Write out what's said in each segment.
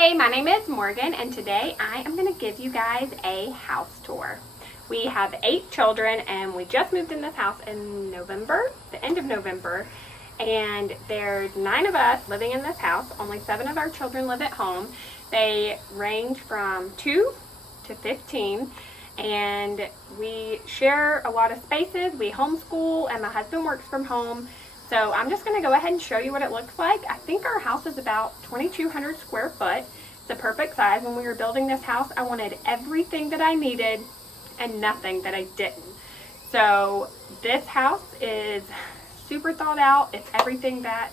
Hey, my name is Morgan, and today I am going to give you guys a house tour. We have 8 children, and we just moved in this house in November, the end of November, and there's 9 of us living in this house. Only 7 of our children live at home. They range from 2 to 15, and we share a lot of spaces. We homeschool, and my husband works from home. So I'm just going to go ahead and show you what it looks like. I think our house is about 2,200 square foot. It's a perfect size. When we were building this house, I wanted everything that I needed and nothing that I didn't. So this house is super thought out. It's everything that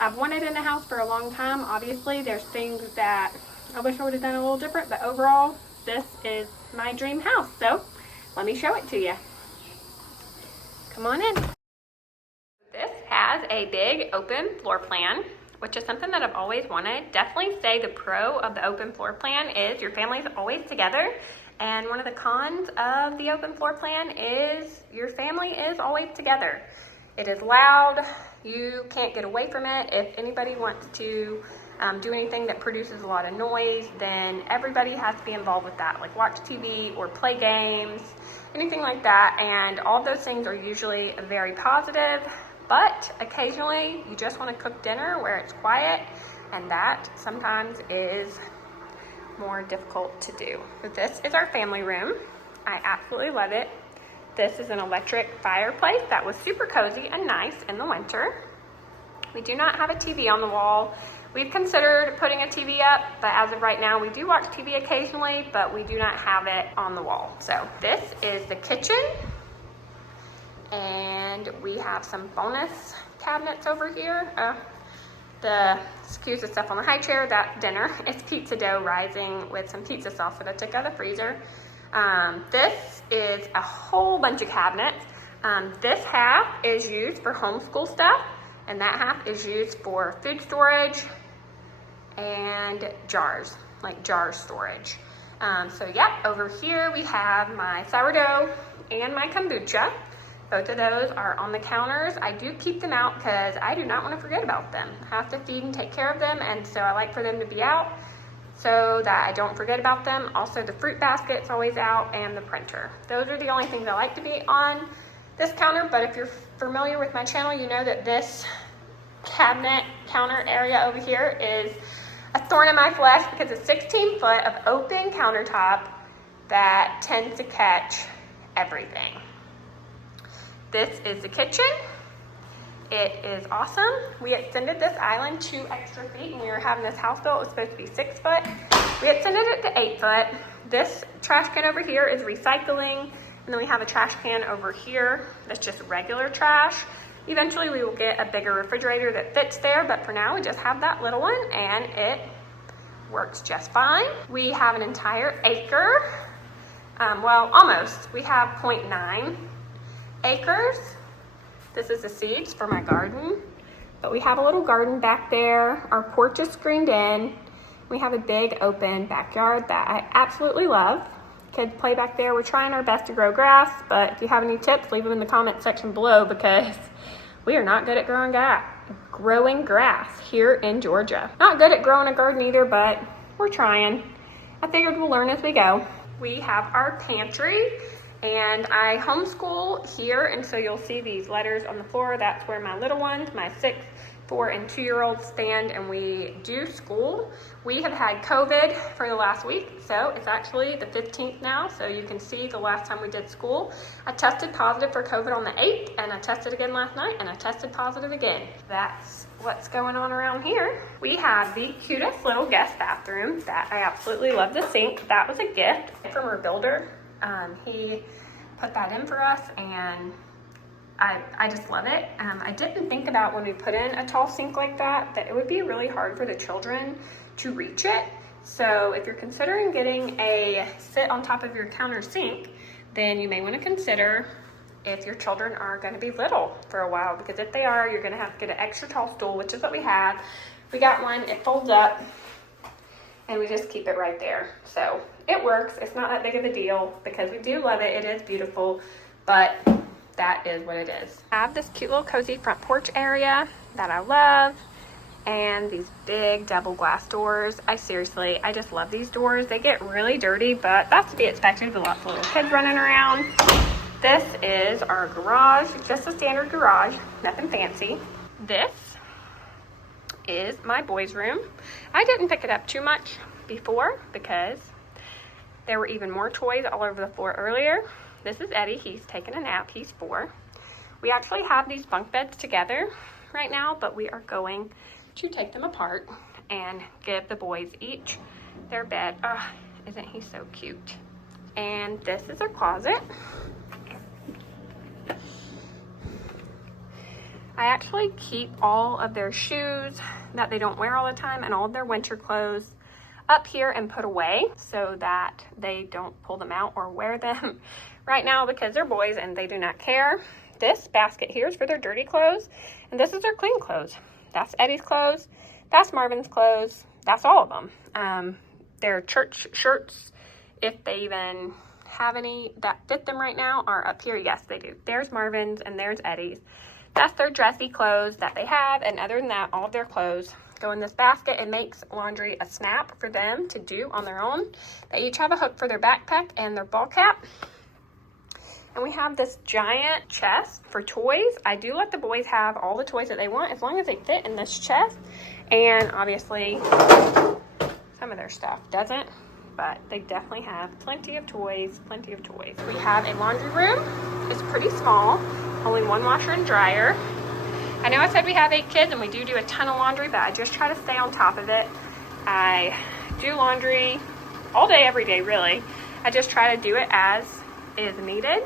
I've wanted in a house for a long time. Obviously, there's things that I wish I would have done a little different, but overall, this is my dream house. So let me show it to you. Come on in. This has a big open floor plan, which is something that I've always wanted. Definitely say the pro of the open floor plan is your family's always together. And one of the cons of the open floor plan is your family is always together. It is loud. You can't get away from it. If anybody wants to do anything that produces a lot of noise, then everybody has to be involved with that, like watch TV or play games, anything like that. And all of those things are usually very positive. But occasionally you just want to cook dinner where it's quiet, and that sometimes is more difficult to do. So this is our family room. I absolutely love it. This is an electric fireplace that was super cozy and nice in the winter. We do not have a TV on the wall. We've considered putting a TV up, but as of right now, we do watch TV occasionally, but we do not have it on the wall. So this is the kitchen. And we have some bonus cabinets over here. Excuse the stuff on the high chair, that dinner. It's pizza dough rising with some pizza sauce that I took out of the freezer. This is a whole bunch of cabinets. This half is used for homeschool stuff, and that half is used for food storage and jars, like jar storage. So yeah, over here we have my sourdough and my kombucha. Both of those are on the counters. I do keep them out because I do not want to forget about them. I have to feed and take care of them, and so I like for them to be out so that I don't forget about them. Also, the fruit basket's always out, and the printer. Those are the only things I like to be on this counter, but if you're familiar with my channel, you know that this cabinet counter area over here is a thorn in my flesh because it's 16 foot of open countertop that tends to catch everything. This is the kitchen. It is awesome. We extended this island 2 extra feet when we were having this house built. It was supposed to be 6 foot. We extended it to 8 foot. This trash can over here is recycling. And then we have a trash can over here that's just regular trash. Eventually we will get a bigger refrigerator that fits there, but for now we just have that little one and it works just fine. We have an entire acre. Well, almost. We have 0.9 acres. This is the seeds for my garden, but we have a little garden back there. Our porch is screened in. We have a big open backyard that I absolutely love. Kids play back there. We're trying our best to grow grass, but if you have any tips, leave them in the comment section below because we are not good at growing grass here in Georgia. Not good at growing a garden either, but we're trying. I figured we'll learn as we go. We have our pantry. And I homeschool here, and so you'll see these letters on the floor. That's where my little ones, my 6, 4, and 2-year-olds stand, and we do school. We have had COVID for the last week, so it's actually the 15th now, so you can see the last time we did school. I tested positive for COVID on the 8th, and I tested again last night, and I tested positive again. That's what's going on around here. We have the cutest little guest bathroom that I absolutely love. The sink. That was a gift from our builder. He put that in for us, and I just love it. I didn't think about when we put in a tall sink like that it would be really hard for the children to reach it. So if you're considering getting a sit on top of your counter sink, then you may want to consider if your children are going to be little for a while, because if they are, you're going to have to get an extra tall stool, which is what we have. We got one, it folds up, and we just keep it right there. So it works. It's not that big of a deal because we do love it. It is beautiful, but that is what it is. I have this cute little cozy front porch area that I love. And these big double glass doors. I just love these doors. They get really dirty, but that's to be expected with lots of little kids running around. This is our garage, just a standard garage, nothing fancy. This is my boys' room. I didn't pick it up too much before because there were even more toys all over the floor earlier. This is Eddie. He's taking a nap. He's 4. We actually have these bunk beds together right now, but we are going to take them apart and give the boys each their bed. Oh, isn't he so cute? And this is their closet. I actually keep all of their shoes that they don't wear all the time and all of their winter clothes up here and put away so that they don't pull them out or wear them right now because they're boys and they do not care. This basket here is for their dirty clothes, and this is their clean clothes. That's Eddie's clothes, that's Marvin's clothes, that's all of them. Their church shirts, if they even have any that fit them right now, are up here. Yes, they do. There's Marvin's and there's Eddie's. That's their dressy clothes that they have, and other than that, all of their clothes go in this basket. It makes laundry a snap for them to do on their own. They each have a hook for their backpack and their ball cap. And we have this giant chest for toys. I do let the boys have all the toys that they want as long as they fit in this chest. And obviously, some of their stuff doesn't, but they definitely have plenty of toys, plenty of toys. We have a laundry room. It's pretty small, only 1 washer and dryer. I know I said we have 8 kids and we do a ton of laundry, but I just try to stay on top of it. I do laundry all day, every day, really. I just try to do it as is needed.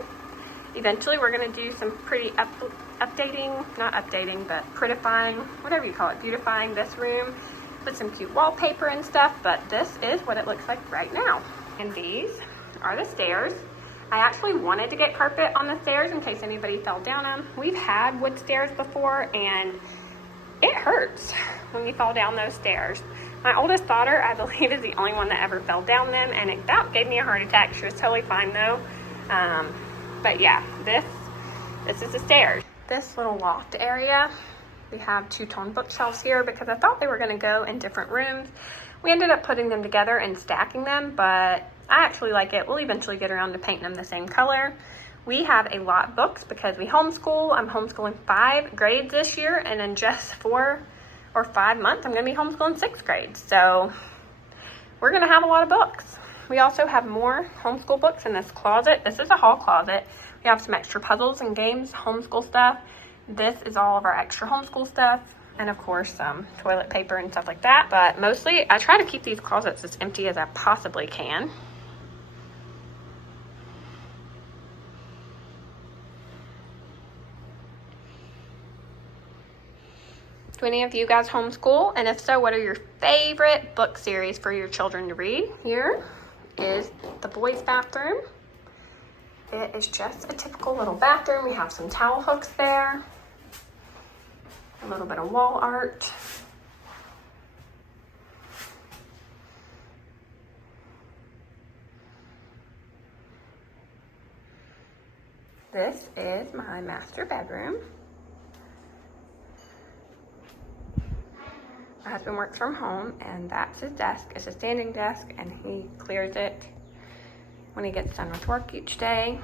Eventually, we're going to do some pretty updating, not updating, but prettifying, whatever you call it, beautifying this room with some cute wallpaper and stuff, but this is what it looks like right now. And these are the stairs. I actually wanted to get carpet on the stairs in case anybody fell down them. We've had wood stairs before, and it hurts when you fall down those stairs. My oldest daughter, I believe, is the only one that ever fell down them, and it about gave me a heart attack. She was totally fine, though. But yeah, this is the stairs. This little loft area, we have 2-tone bookshelves here because I thought they were going to go in different rooms. We ended up putting them together and stacking them, but I actually like it. We'll eventually get around to painting them the same color. We have a lot of books because we homeschool. I'm homeschooling 5 grades this year, and in just 4 or 5 months, I'm going to be homeschooling 6th grade. So we're going to have a lot of books. We also have more homeschool books in this closet. This is a hall closet. We have some extra puzzles and games, homeschool stuff. This is all of our extra homeschool stuff. And of course, some toilet paper and stuff like that. But mostly, I try to keep these closets as empty as I possibly can. Do any of you guys homeschool? And if so, what are your favorite book series for your children to read? Here is the boys' bathroom. It is just a typical little bathroom. We have some towel hooks there. A little bit of wall art. This is my master bedroom. My husband works from home, and that's his desk. It's a standing desk, and he clears it when he gets done with work each day.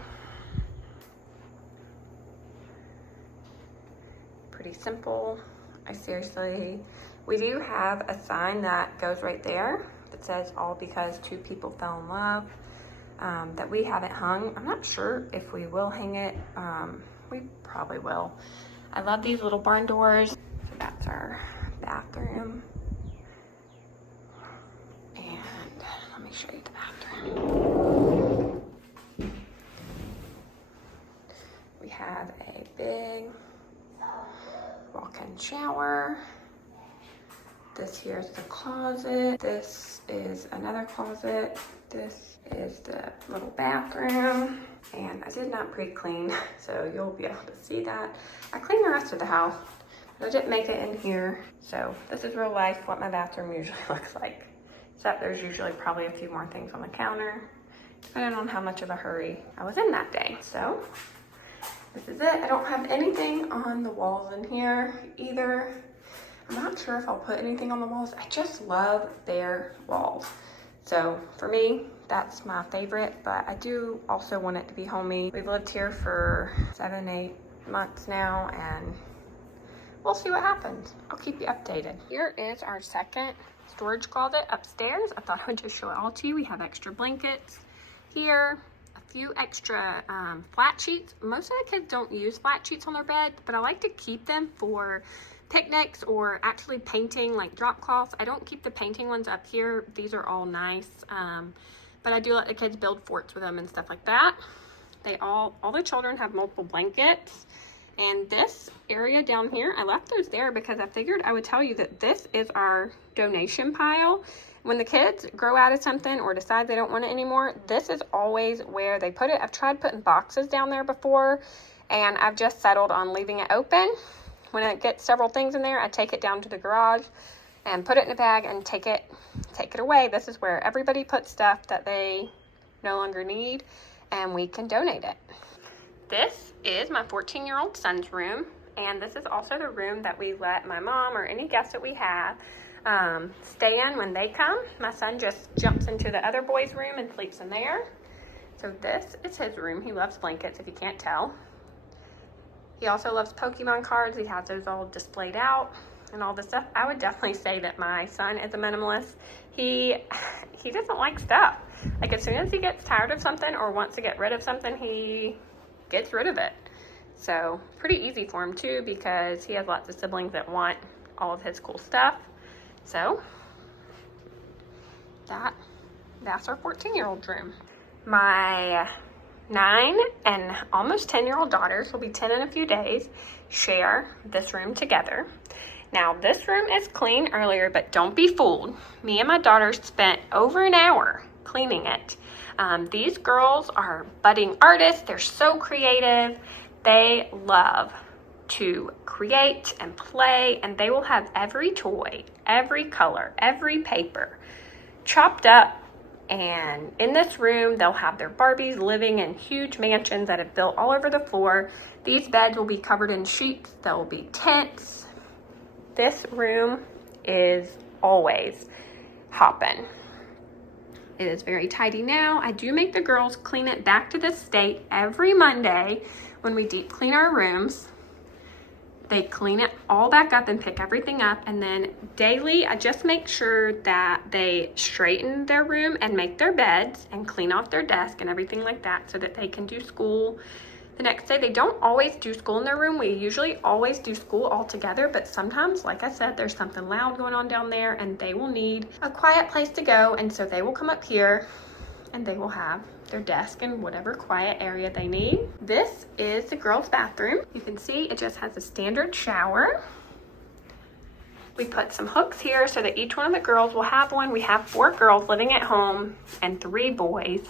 Pretty simple. We do have a sign that goes right there that says all because 2 people fell in love, that we haven't hung. I'm not sure if we will hang it. We probably will. I love these little barn doors. So that's our bathroom. And let me show you the bathroom. We have a big walk-in shower. This here's the closet. This is another closet. This is the little bathroom. And I did not pre-clean, so you'll be able to see that. I cleaned the rest of the house, but I didn't make it in here. So this is real life, what my bathroom usually looks like. Except there's usually probably a few more things on the counter, depending on how much of a hurry I was in that day. So this is it. I don't have anything on the walls in here either. I'm not sure if I'll put anything on the walls. I just love bare walls. So for me, that's my favorite, but I do also want it to be homey. We've lived here for 7-8 months now, and we'll see what happens. I'll keep you updated. Here is our second storage closet upstairs. I thought I would just show it all to you. We have extra blankets here, a few extra flat sheets. Most of the kids don't use flat sheets on their bed, but I like to keep them for picnics or actually painting, like drop cloths. I don't keep the painting ones up here. These are all nice, but I do let the kids build forts with them and stuff like that. All the children have multiple blankets. And this area down here, I left those there because I figured I would tell you that this is our donation pile. When the kids grow out of something or decide they don't want it anymore, this is always where they put it. I've tried putting boxes down there before, and I've just settled on leaving it open. When I get several things in there, I take it down to the garage and put it in a bag and take it away. This is where everybody puts stuff that they no longer need, and we can donate it. This is my 14-year-old son's room, and this is also the room that we let my mom or any guests that we have stay in when they come. My son just jumps into the other boy's room and sleeps in there. So this is his room. He loves blankets, if you can't tell. He also loves Pokemon cards. He has those all displayed out and all this stuff. I would definitely say that my son is a minimalist. He doesn't like stuff. Like, as soon as he gets tired of something or wants to get rid of something, he gets rid of it. So pretty easy for him too, because he has lots of siblings that want all of his cool stuff. So that's our 14-year-old room. My 9 and almost 10-year-old daughters, will be 10 in a few days, share this room together. Now, this room is clean earlier, but don't be fooled. Me and my daughters spent over an hour cleaning it. These girls are budding artists. They're so creative. They love to create and play, and they will have every toy, every color, every paper chopped up. And in this room, they'll have their Barbies living in huge mansions that have built all over the floor. These beds will be covered in sheets. There will be tents. This room is always hopping. It is very tidy now. I do make the girls clean it back to this state every Monday when we deep clean our rooms. They clean it all back up and pick everything up. And then daily, I just make sure that they straighten their room and make their beds and clean off their desk and everything like that so that they can do school the next day. They don't always do school in their room. We usually always do school all together, but sometimes, like I said, there's something loud going on down there and they will need a quiet place to go. And so they will come up here and they will have their desk in whatever quiet area they need. This is the girls' bathroom. You can see it just has a standard shower. We put some hooks here so that each one of the girls will have one. We have 4 girls living at home and 3 boys.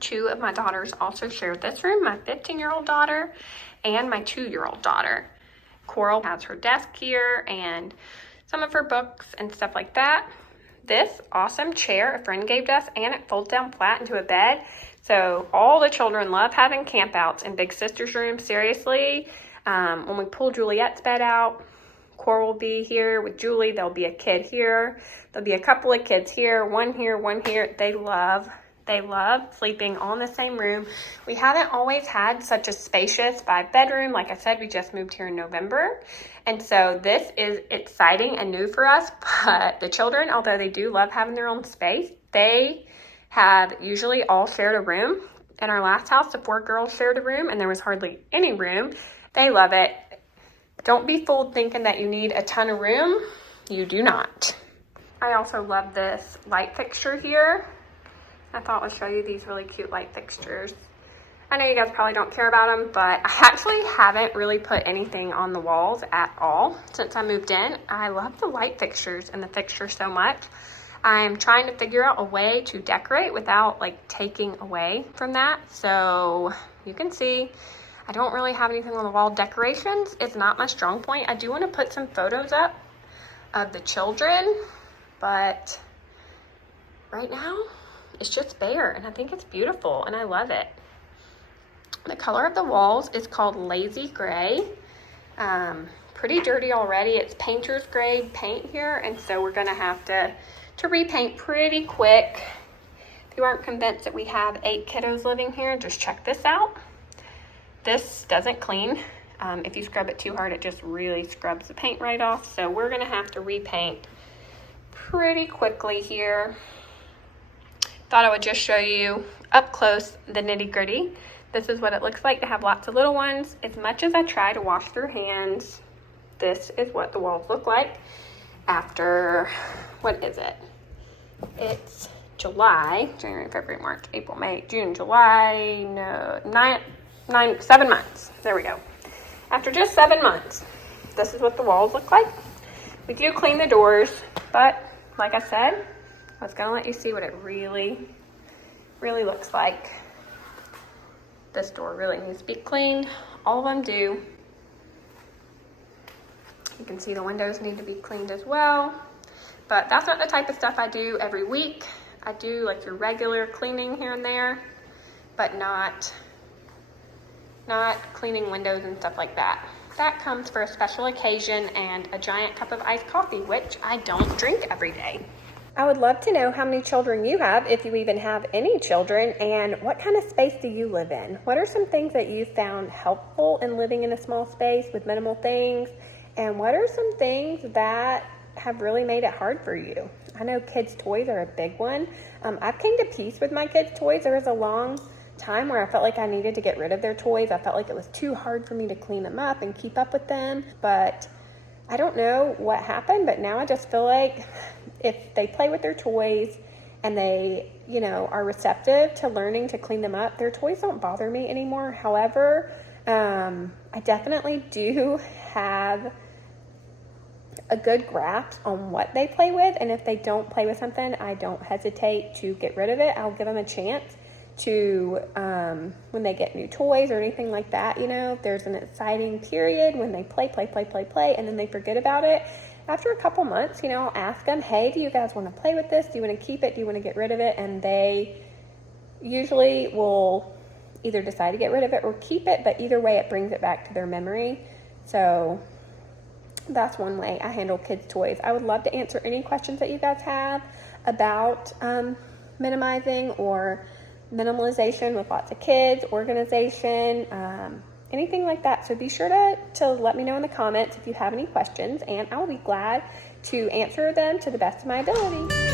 Two of my daughters also share this room, my 15-year-old daughter and my 2-year-old daughter. Coral has her desk here and some of her books and stuff like that. This awesome chair a friend gave us, and it folds down flat into a bed. So all the children love having campouts in Big Sister's room. Seriously, when we pull Juliet's bed out, Coral will be here with Julie. There'll be a kid here. There'll be a couple of kids here, one here, one here. They love sleeping all in the same room. We haven't always had such a spacious 5-bedroom. Like I said, we just moved here in November. And so this is exciting and new for us. But the children, although they do love having their own space, they have usually all shared a room. In our last house, the 4 girls shared a room and there was hardly any room. They love it. Don't be fooled thinking that you need a ton of room. You do not. I also love this light fixture here. I thought I'd show you these really cute light fixtures. I know you guys probably don't care about them, but I actually haven't really put anything on the walls at all since I moved in. I love the light fixtures and the fixtures so much. I'm trying to figure out a way to decorate without like taking away from that. So you can see I don't really have anything on the wall. Decorations is not my strong point. I do want to put some photos up of the children, but right now it's just bare, and I think it's beautiful and I love it. The color of the walls is called Lazy Gray. Pretty dirty already. It's painter's grade paint here, and so we're gonna have to repaint pretty quick. If you aren't convinced that we have 8 kiddos living here, just check this out. This doesn't clean. If you scrub it too hard, it just really scrubs the paint right off. So we're gonna have to repaint pretty quickly here. Thought I would just show you up close the nitty-gritty. This is what it looks like to have lots of little ones. As much as I try to wash their hands, this is what the walls look like after, what is it? It's July, January, February, March, April, May, June, July, no, 7 months. There we go. After just 7 months, this is what the walls look like. We do clean the doors, but like I said, I was gonna let you see what it really looks like. This door really needs to be cleaned. All of them do. You can see the windows need to be cleaned as well. But that's not the type of stuff I do every week. I do like your regular cleaning here and there, but not cleaning windows and stuff like that. That comes for a special occasion and a giant cup of iced coffee, which I don't drink every day. I would love to know how many children you have, if you even have any children, and what kind of space do you live in? What are some things that you found helpful in living in a small space with minimal things? And what are some things that have really made it hard for you? I know kids' toys are a big one. I've came to peace with my kids' toys. There was a long time where I felt like I needed to get rid of their toys. I felt like it was too hard for me to clean them up and keep up with them. But I don't know what happened, but now I just feel like if they play with their toys and they, are receptive to learning to clean them up, their toys don't bother me anymore. However, I definitely do have a good grasp on what they play with, and if they don't play with something, I don't hesitate to get rid of it. I'll give them a chance to, when they get new toys or anything like that, if there's an exciting period when they play, and then they forget about it. After a couple months, I'll ask them, hey, do you guys want to play with this? Do you want to keep it? Do you want to get rid of it? And they usually will either decide to get rid of it or keep it, but either way, it brings it back to their memory. So that's one way I handle kids' toys. I would love to answer any questions that you guys have about minimizing or minimalization with lots of kids, organization, anything like that. So be sure to let me know in the comments if you have any questions, and I will be glad to answer them to the best of my ability.